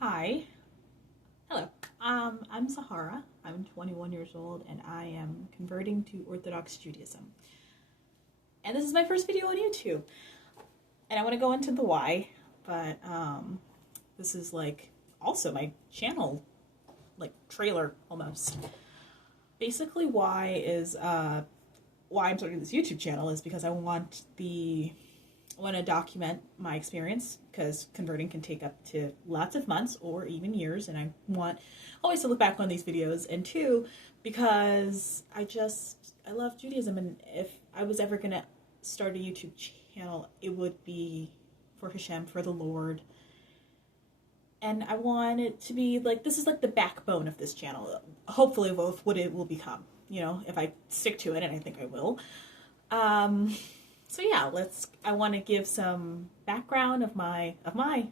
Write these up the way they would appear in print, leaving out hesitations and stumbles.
Hi. Hello. I'm Zahara. I'm 21 years old and I am converting to Orthodox Judaism. And this is my first video on YouTube. And I want to go into the why, but this is like also my channel like trailer almost. Basically why I'm starting this YouTube channel is because I want to document my experience because converting can take up to lots of months or even years, and I want always to look back on these videos. And two, because I love Judaism, and if I was ever gonna start a YouTube channel, it would be for Hashem, for the Lord. And I want it to be like, this is like the backbone of this channel, hopefully of what it will become, if I stick to it, and I think I will. So yeah, I want to give some background of my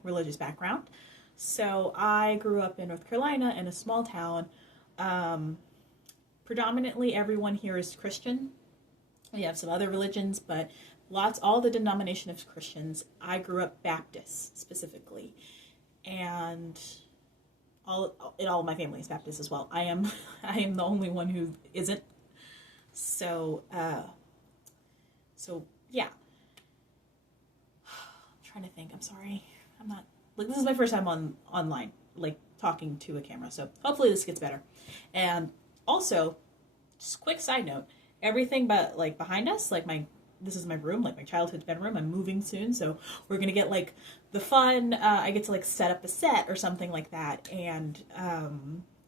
religious background. So I grew up in North Carolina in a small town. Predominantly everyone here is Christian. We have some other religions, but all the denomination of Christians. I grew up Baptist specifically. And all of my family is Baptist as well. I am the only one who isn't. So yeah. I'm trying to think. I'm sorry. I'm not like, this is my first time online, like talking to a camera. So hopefully this gets better. And also, just quick side note, everything but like behind us, like this is my room, like my childhood bedroom. I'm moving soon, so we're gonna get like the fun. I get to like set up a set or something like that, and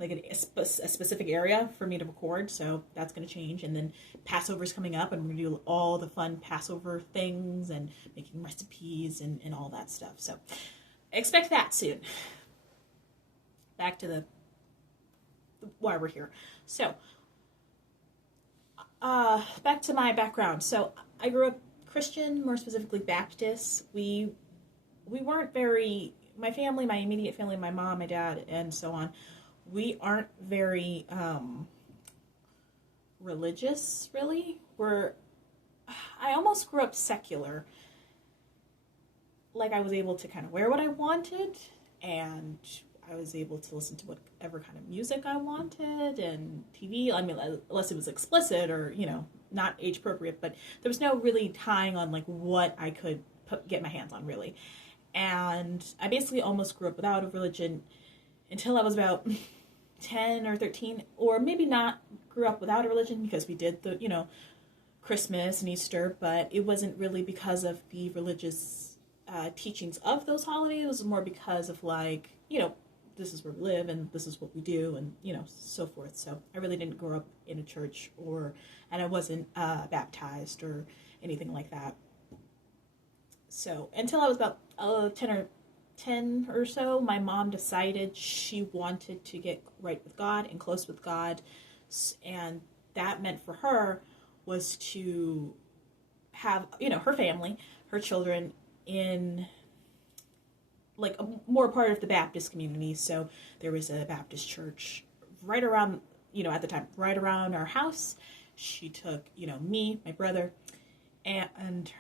like a specific area for me to record. So that's gonna change. And then Passover's coming up, and we're gonna do all the fun Passover things and making recipes and all that stuff. So expect that soon. Back to the why we're here. So back to my background. So I grew up Christian, more specifically Baptist. We weren't very, my family, my immediate family, my mom, my dad, and so on, we aren't very religious, really. I almost grew up secular. Like, I was able to kind of wear what I wanted, and I was able to listen to whatever kind of music I wanted, and TV, I mean, unless it was explicit or, not age appropriate, but there was no really tying on like what I could get my hands on, really. And I basically almost grew up without a religion until I was about 10 or 13, or maybe not grew up without a religion because we did the, Christmas and Easter, but it wasn't really because of the religious teachings of those holidays. It was more because of like, this is where we live and this is what we do, and so forth. So I really didn't grow up in a church, and I wasn't baptized or anything like that. So until I was about 10 or so, my mom decided she wanted to get right with God and close with God, and that meant for her was to have her family, her children in like a more part of the Baptist community. So there was a Baptist church right around, at the time, right around our house. She took, me, my brother, and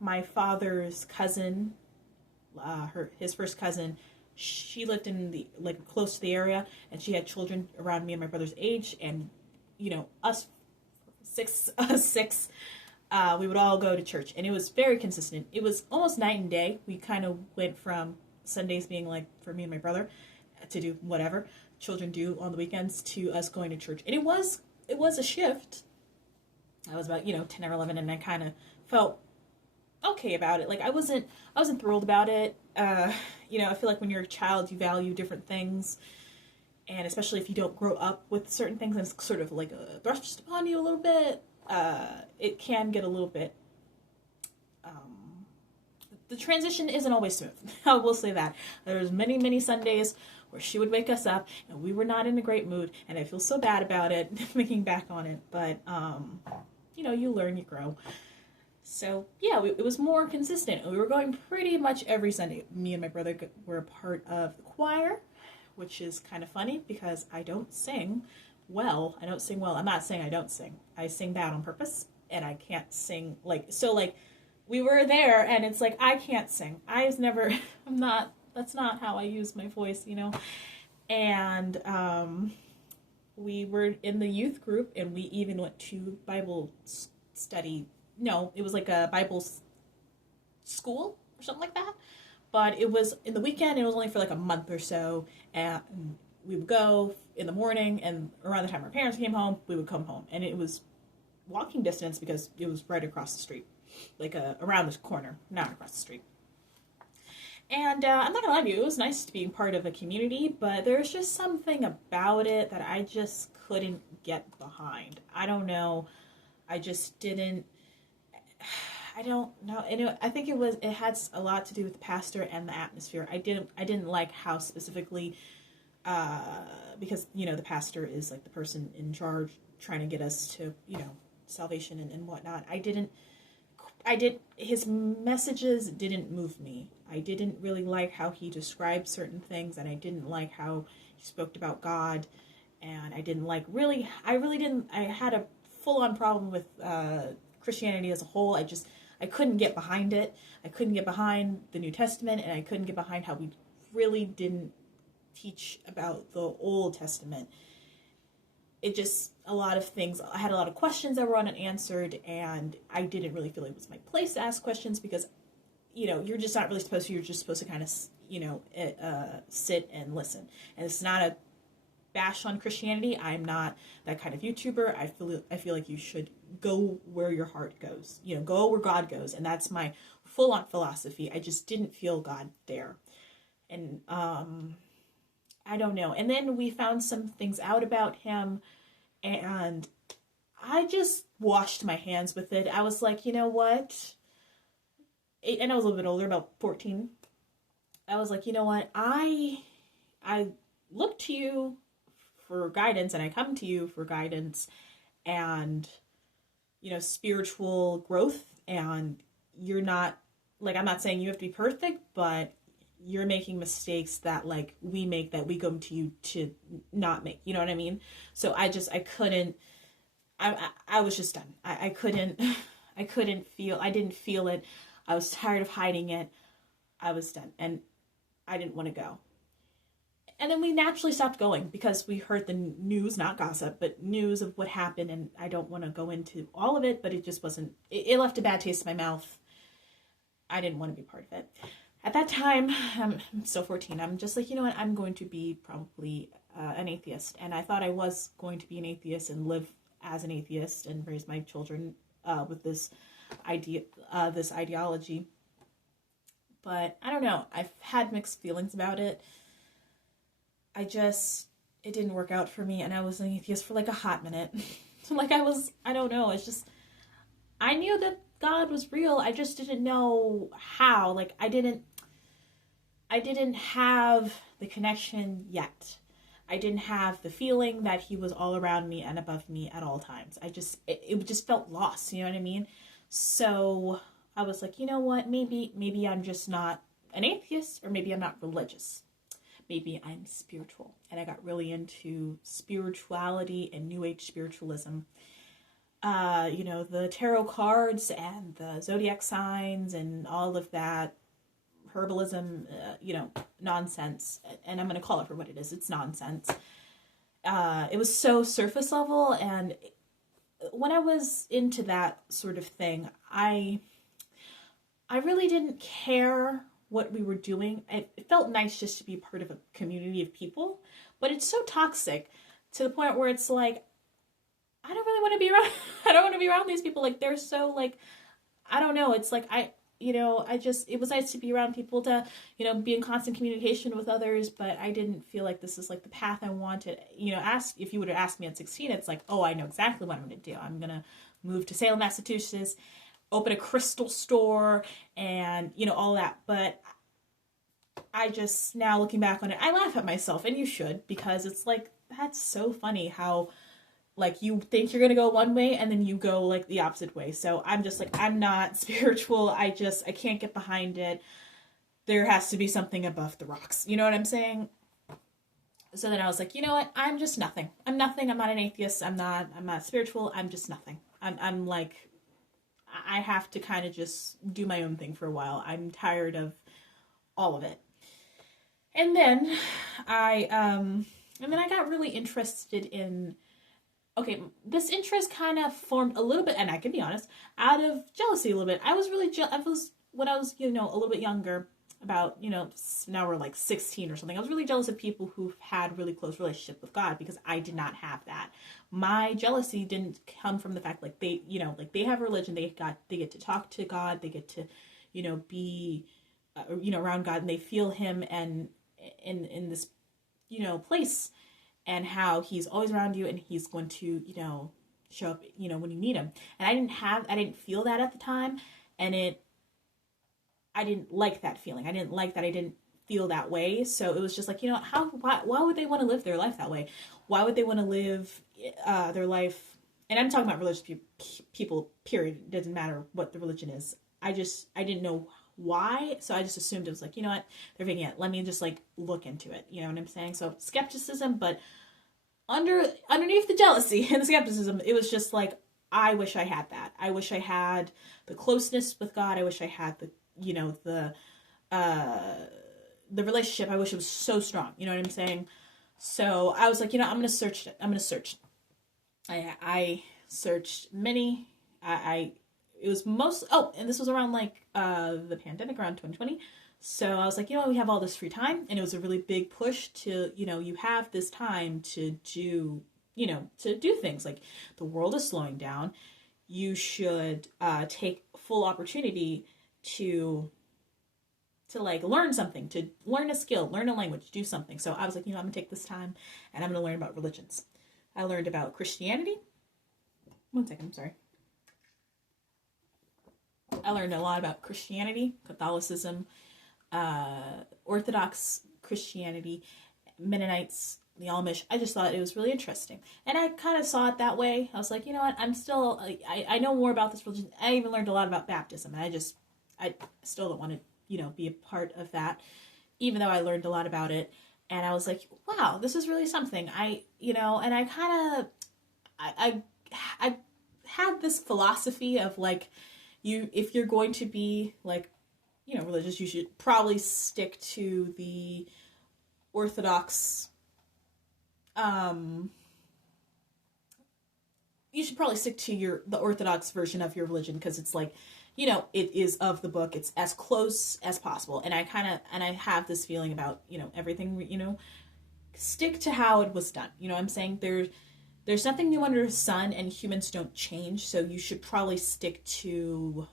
my father's cousin, his first cousin. She lived in the, like, close to the area, and she had children around me and my brother's age, and, us six, we would all go to church, and it was very consistent. It was almost night and day. We kind of went from Sundays being like for me and my brother to do whatever children do on the weekends to us going to church. And it was a shift. I was about 10 or 11, and I kind of felt okay about it. Like, I wasn't thrilled about it. I feel like when you're a child, you value different things, and especially if you don't grow up with certain things, and it's sort of like thrust upon you a little bit. It can get a little bit, the transition isn't always smooth. I will say that. There's many Sundays where she would wake us up and we were not in a great mood, and I feel so bad about it, thinking back on it, but, you learn, you grow. So, yeah, it was more consistent. We were going pretty much every Sunday. Me and my brother were a part of the choir, which is kind of funny because I don't sing well. I'm not saying I don't sing. I sing bad on purpose, and I can't sing, like, so, like, we were there, and it's like, I can't sing. I'm not That's not how I use my voice, you know. And we were in the youth group, and we even went to Bible study. No, it was like a Bible school or something like that. But it was in the weekend. It was only for like a month or so, and we would go in the morning, and around the time our parents came home, we would come home, and it was walking distance because it was right across the street, like around the corner, not across the street. And I'm not gonna lie to you, it was nice to be part of a community, but there's just something about it that I just couldn't get behind. I don't know. I just didn't. I don't know. And I think it had a lot to do with the pastor and the atmosphere. I didn't like how specifically, because you know the pastor is like the person in charge, trying to get us to salvation and whatnot. His messages didn't move me. I didn't really like how he described certain things, and I didn't like how he spoke about God, and I had a full-on problem with Christianity as a whole. I couldn't get behind it. I couldn't get behind the New Testament, and I couldn't get behind how we really didn't teach about the Old Testament. It just, a lot of things, I had a lot of questions that were unanswered, and I didn't really feel it was my place to ask questions because, you're just not really supposed to, you're just supposed to kind of, sit and listen. And it's not a bash on Christianity. I'm not that kind of YouTuber. I feel like you should go where your heart goes, go where God goes. And that's my full-on philosophy. I just didn't feel God there. And, I don't know. And then we found some things out about him, and I just washed my hands with it. I was like, you know what? And I was a little bit older, about 14. I was like, you know what? I look to you for guidance, and I come to you for guidance and, spiritual growth. And you're not, like, I'm not saying you have to be perfect, but you're making mistakes that like we make that we go to you to not make, you know what I mean? So I couldn't, I was just done. I didn't feel it. I was tired of hiding it. I was done, and I didn't want to go. And then we naturally stopped going because we heard the news, not gossip, but news of what happened. And I don't want to go into all of it, but it just wasn't, it left a bad taste in my mouth. I didn't want to be part of it. At that time, I'm still 14, I'm just like, you know what, I'm going to be probably an atheist. And I thought I was going to be an atheist and live as an atheist and raise my children with this ideology. But I don't know, I've had mixed feelings about it. It didn't work out for me, and I was an atheist for like a hot minute. I don't know, it's just, I knew that God was real, I just didn't know how. Like, I didn't have the connection yet. I didn't have the feeling that he was all around me and above me at all times. It just felt lost, you know what I mean? So I was like, you know what, maybe I'm just not an atheist, or maybe I'm not religious. Maybe I'm spiritual. And I got really into spirituality and New Age spiritualism. The tarot cards and the zodiac signs and all of that herbalism, nonsense. And I'm going to call it for what it is. It's nonsense. It was so surface level. And when I was into that sort of thing, I really didn't care what we were doing. It felt nice just to be part of a community of people, but it's so toxic to the point where it's like, I don't really want to be around, I don't want to be around these people. Like, they're so like, I don't know. It's like, it was nice to be around people to, be in constant communication with others, but I didn't feel like this is like the path I wanted. If you would have asked me at 16, it's like, oh, I know exactly what I'm going to do. I'm going to move to Salem, Massachusetts, open a crystal store, and, all that. But I just, now looking back on it, I laugh at myself, and you should, because it's like, that's so funny how, like, you think you're gonna go one way and then you go like the opposite way. So I'm just like, I'm not spiritual. I can't get behind it. There has to be something above the rocks. You know what I'm saying? So then I was like, you know what? I'm just nothing. I'm nothing. I'm not an atheist. I'm not spiritual. I'm just nothing. I'm like, I have to kind of just do my own thing for a while. I'm tired of all of it. And then I got really interested in, okay, this interest kind of formed a little bit, and I can be honest, out of jealousy a little bit. I was really, I was, when I was, a little bit younger, about, now we're like 16 or something, I was really jealous of people who had really close relationship with God because I did not have that. My jealousy didn't come from the fact like they, like they have religion, they get to talk to God, they get to, be, around God, and they feel Him and in this, place, and how He's always around you and He's going to, show up, when you need Him. And I didn't feel that at the time, and I didn't like that feeling. I didn't like that I didn't feel that way. So it was just like, why would they want to live their life that way? Why would they want to live their life? And I'm talking about religious people, period. It doesn't matter what the religion is. I didn't know why. So I just assumed it was like, they're faking it. Let me just like look into it. You know what I'm saying? So skepticism, but underneath the jealousy and the skepticism, it was just like, I wish I had that. I wish I had the closeness with God. I wish I had the the relationship. I wish it was so strong. You know what I'm saying? So I was like, I'm going to search it. I'm going to search. I searched many. It was and this was around like the pandemic, around 2020. So I was like, we have all this free time, and it was a really big push to, you have this time to do, to do things. Like, the world is slowing down. You should take full opportunity to like learn something, to learn a skill, learn a language, do something. So I was like, I'm gonna take this time and I'm gonna learn about religions. I learned about Christianity. One second, I'm sorry. I learned a lot about Christianity, Catholicism, Orthodox Christianity, Mennonites, the Amish. I just thought it was really interesting. And I kind of saw it that way. I was like, what? I'm still, I know more about this religion. I even learned a lot about baptism. And I still don't want to, be a part of that, even though I learned a lot about it. And I was like, wow, this is really something. And I kind of, I had this philosophy of like, if you're going to be like, religious, you should probably stick to the Orthodox, you should probably stick to the Orthodox version of your religion, because it's like, it is of the book. It's as close as possible. And I have this feeling about, everything, stick to how it was done. You know what I'm saying? There's nothing new under the sun, and humans don't change. So you should probably stick to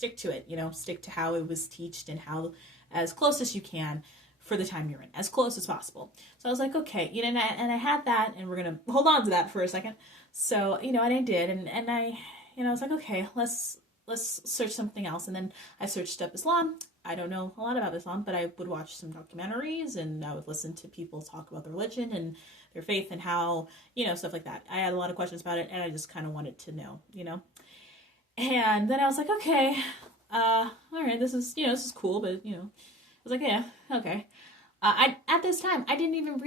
it, stick to how it was taught and how, as close as you can for the time you're in, as close as possible. So I was like, okay, and I had that, and we're going to hold on to that for a second. So, and I did, and I was like, okay, let's search something else. And then I searched up Islam. I don't know a lot about Islam, but I would watch some documentaries, and I would listen to people talk about their religion and their faith and how, stuff like that. I had a lot of questions about it, and I just kind of wanted to know, And then I was like, okay, all right, this is cool, but, I was like, yeah, okay. At this time, I didn't even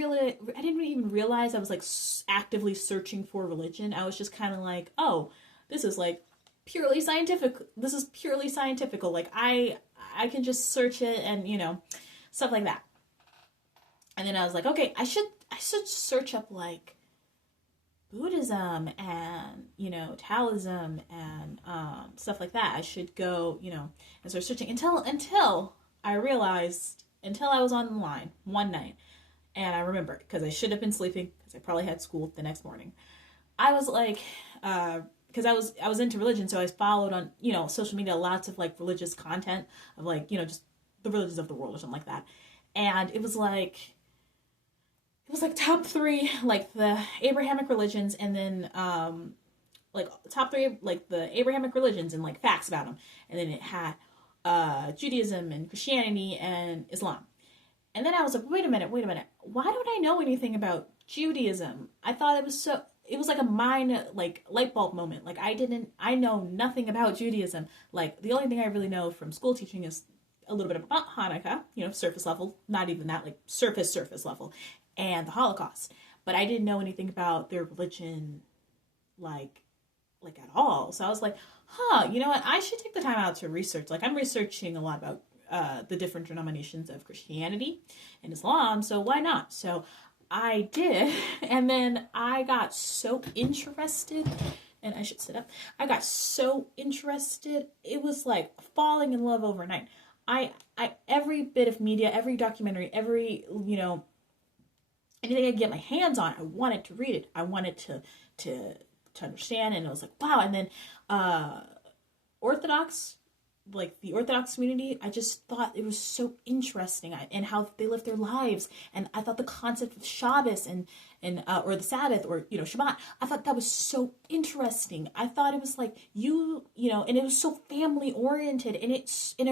realize I was like actively searching for religion. I was just kind of like, oh, this is like purely scientific. This is purely scientifical. Like I can just search it and, stuff like that. And then I was like, okay, I should search up like Buddhism and, Taoism and stuff like that. I should go, and start searching until I realized, until I was on the line one night, and I remembered, because I should have been sleeping, because I probably had school the next morning. I was like, because I was into religion, so I followed on, social media, lots of like religious content of like, just the religions of the world or something like that. And it was like top 3, like the Abrahamic religions, and then like top 3, like the Abrahamic religions and like facts about them. And then it had Judaism and Christianity and Islam. And then I was like, wait a minute. Why don't I know anything about Judaism? I thought it was like a mind, like light bulb moment. Like I know nothing about Judaism. Like the only thing I really know from school teaching is a little bit about Hanukkah, surface level, not even that, like surface level, and the Holocaust. But I didn't know anything about their religion, like at all. So I was like, you know what? I should take the time out to research. Like I'm researching a lot about the different denominations of Christianity and Islam, so why not? So I did, and then I got so interested, and I should sit up. I got so interested. It was like falling in love overnight. I every bit of media, every documentary, every, anything I could get my hands on, I wanted to read it. I wanted to understand, and it was like, wow. And then Orthodox, like the Orthodox community, I just thought it was so interesting, and how they live their lives. And I thought the concept of Shabbos and or the Sabbath, or Shabbat, I thought that was so interesting. I thought it was like and it was so family oriented, and it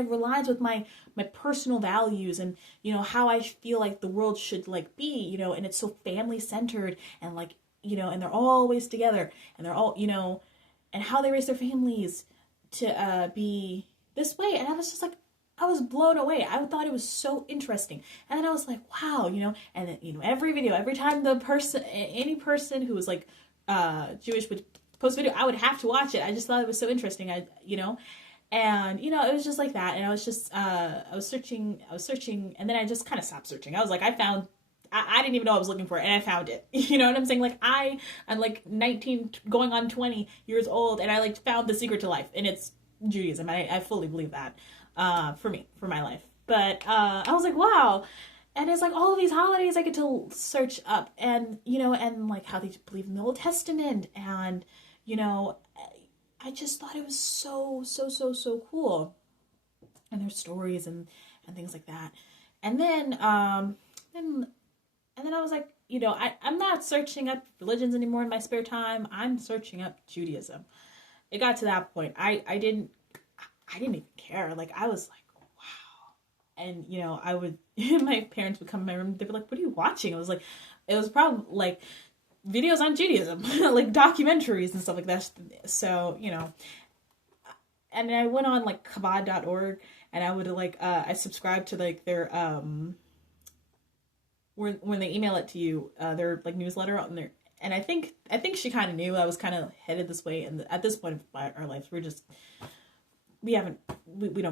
relies with my personal values, and how I feel like the world should like be, and it's so family centered, and like and they're always together, and they're all and how they raise their families to be this way. And I was just like, I was blown away. I thought it was so interesting. And then I was like, wow, and then, every video, every time any person who was like, Jewish would post video, I would have to watch it. I just thought it was so interesting. And, it was just like that. And I was just, I was searching, and then I just kind of stopped searching. I was like, I didn't even know I was looking for it, and I found it. You know what I'm saying? Like, I'm like 19 going on 20 years old, and I like found the secret to life, and it's Judaism. I fully believe that, for me, for my life. But I was like, wow. And it's like all of these holidays I get to search up, and and like how they believe in the Old Testament, and I just thought it was so cool, and their stories and things like that. And then I was like, I'm not searching up religions anymore in my spare time. I'm searching up Judaism. It got to that point. I didn't even care. Like, I was like, wow. And, I would, my parents would come in my room. They'd be like, what are you watching? It was probably like videos on Judaism, like documentaries and stuff like that. So, and I went on like Chabad.org, and I would like, I subscribed to like their, when they email it to you, their like newsletter on there. And I think she kind of knew I was kind of headed this way. And at this point of our lives, we don't go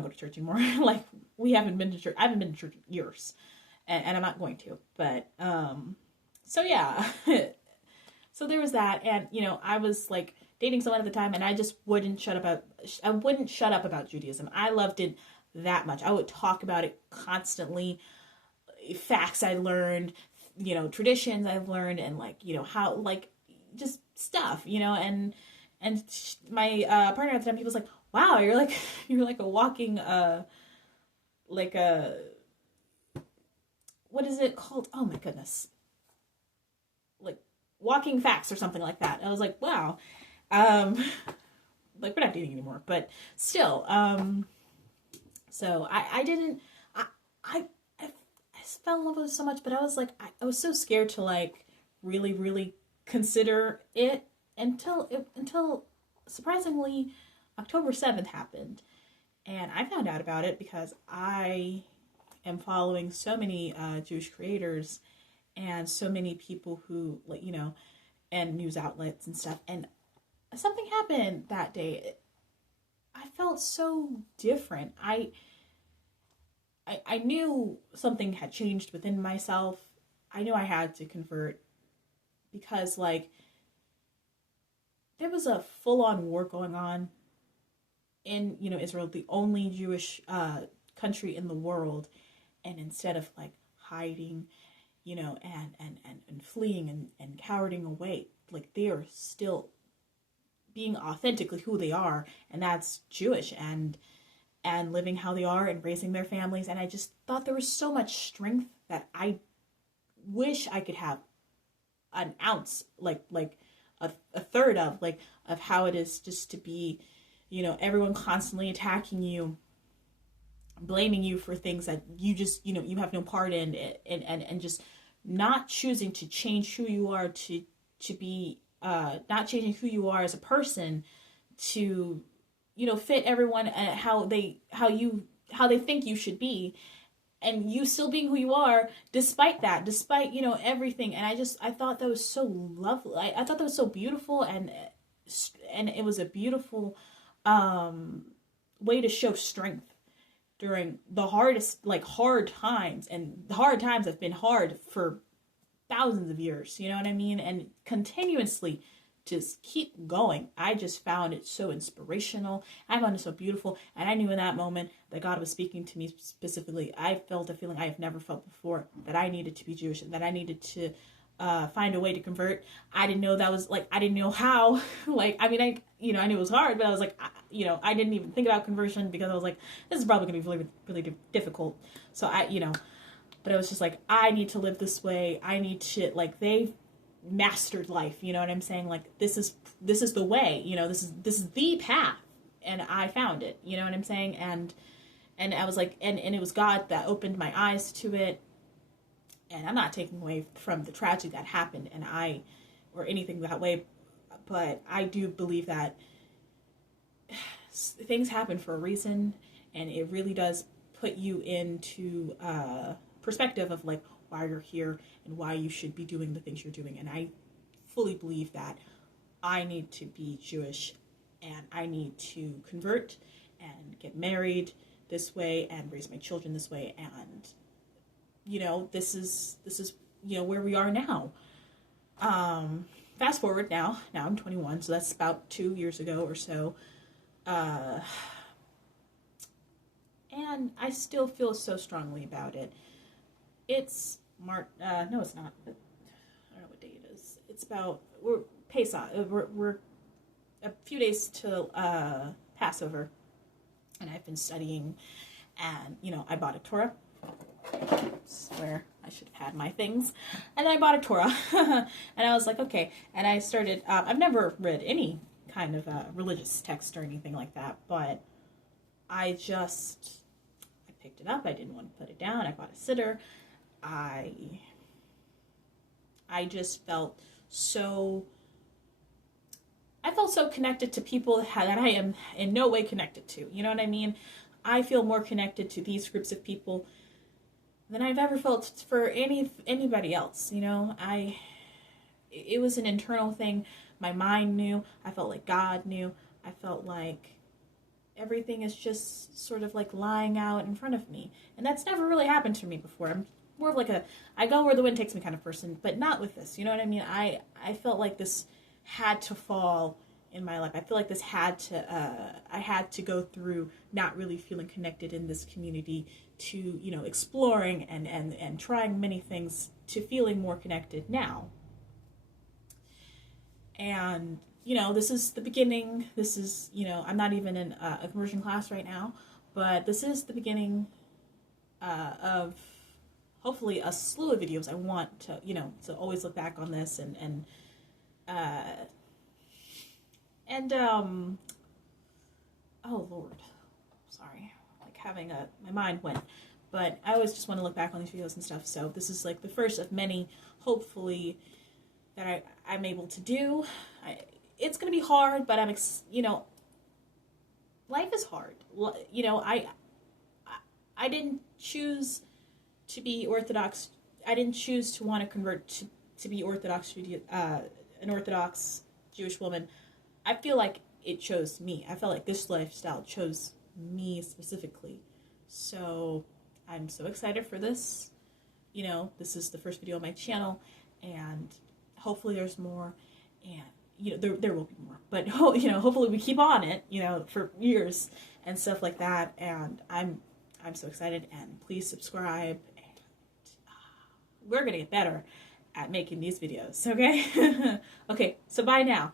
to church anymore. Like, we haven't been to church. I haven't been to church in years, and I'm not going to. But so yeah, so there was that. And I was like dating someone at the time, and I just wouldn't shut up about Judaism. I loved it that much. I would talk about it constantly. Facts I learned, traditions I've learned, and like, how, like, just stuff, and my partner at the time, he was like, wow, you're like a walking, like a, what is it called? Oh my goodness. Like walking facts or something like that. I was like, wow. Like, we're not dating anymore, but still, so I fell in love with it so much, but I was like, I was so scared to like really consider it until surprisingly October 7th happened, and I found out about it because I am following so many Jewish creators and so many people who, like, and news outlets and stuff, and something happened that day. I felt so different. I knew something had changed within myself. I knew I had to convert because, like, there was a full-on war going on in, Israel, the only Jewish country in the world. And instead of, like, hiding, and fleeing and cowarding away, like, they are still being authentically who they are, and that's Jewish, and living how they are and raising their families. And I just thought there was so much strength that I wish I could have an ounce, like a third of how it is just to be, everyone constantly attacking you, blaming you for things that you just, you have no part in, and just not choosing to change who you are to be, not changing who you are as a person to, fit everyone how they think you should be, and you still being who you are despite everything. And I thought that was so lovely. I thought that was so beautiful, and it was a beautiful way to show strength during the hardest, like, hard times, and the hard times have been hard for thousands of years, you know what I mean? And continuously just keep going. I just found it so inspirational. I found it so beautiful. And I knew in that moment that God was speaking to me specifically. I felt a feeling I have never felt before, that I needed to be Jewish, and that I needed to find a way to convert. I didn't know that was, like, I didn't know how. Like, I mean, I knew it was hard, but I was like, I didn't even think about conversion, because I was like, this is probably going to be really, really difficult. So but it was just like, I need to live this way. I need to, like, they mastered life, you know what I'm saying? Like, this is the way, this is the path, and I found it, you know what I'm saying? And I was like, and it was God that opened my eyes to it. And I'm not taking away from the tragedy that happened, or anything that way, but I do believe that things happen for a reason, and it really does put you into perspective of, like, why you're here and why you should be doing the things you're doing. And I fully believe that I need to be Jewish, and I need to convert and get married this way and raise my children this way. And this is where we are now. Fast forward now I'm 21, so that's about 2 years ago or so. And I still feel so strongly about it. It's March. No, it's not. I don't know what day it is. It's about Pesach. We're a few days till Passover, and I've been studying, and I bought a Torah. That's where I should have had my things, and I bought a Torah, and I was like, okay. And I started. I've never read any kind of religious text or anything like that, but I picked it up. I didn't want to put it down. I bought a sitter. I just felt so connected to people that I am in no way connected to. You know what I mean? I feel more connected to these groups of people than I've ever felt for anybody else. It was an internal thing. My mind knew. I felt like God knew. I felt like everything is just sort of like lying out in front of me. And that's never really happened to me before. I'm more of like I go where the wind takes me kind of person, but not with this. You know what I mean? I felt like this had to fall in my life. I feel like this had to, I had to go through not really feeling connected in this community to, exploring and trying many things to feeling more connected now. And, this is the beginning. This is, I'm not even in a conversion class right now, but this is the beginning of hopefully a slew of videos. I want to, to always look back on this and oh Lord, sorry, like having my mind went, but I always just want to look back on these videos and stuff. So this is like the first of many, hopefully, that I'm able to do. It's going to be hard, but life is hard. I didn't choose to be Orthodox. I didn't choose to want to convert to be Orthodox, an Orthodox Jewish woman. I feel like it chose me. I felt like this lifestyle chose me specifically. So I'm so excited for this. This is the first video on my channel, and hopefully there's more, and there will be more, but hopefully we keep on it, for years and stuff like that. And I'm so excited, and please subscribe, and we're gonna get better at making these videos, okay? Okay, so bye now.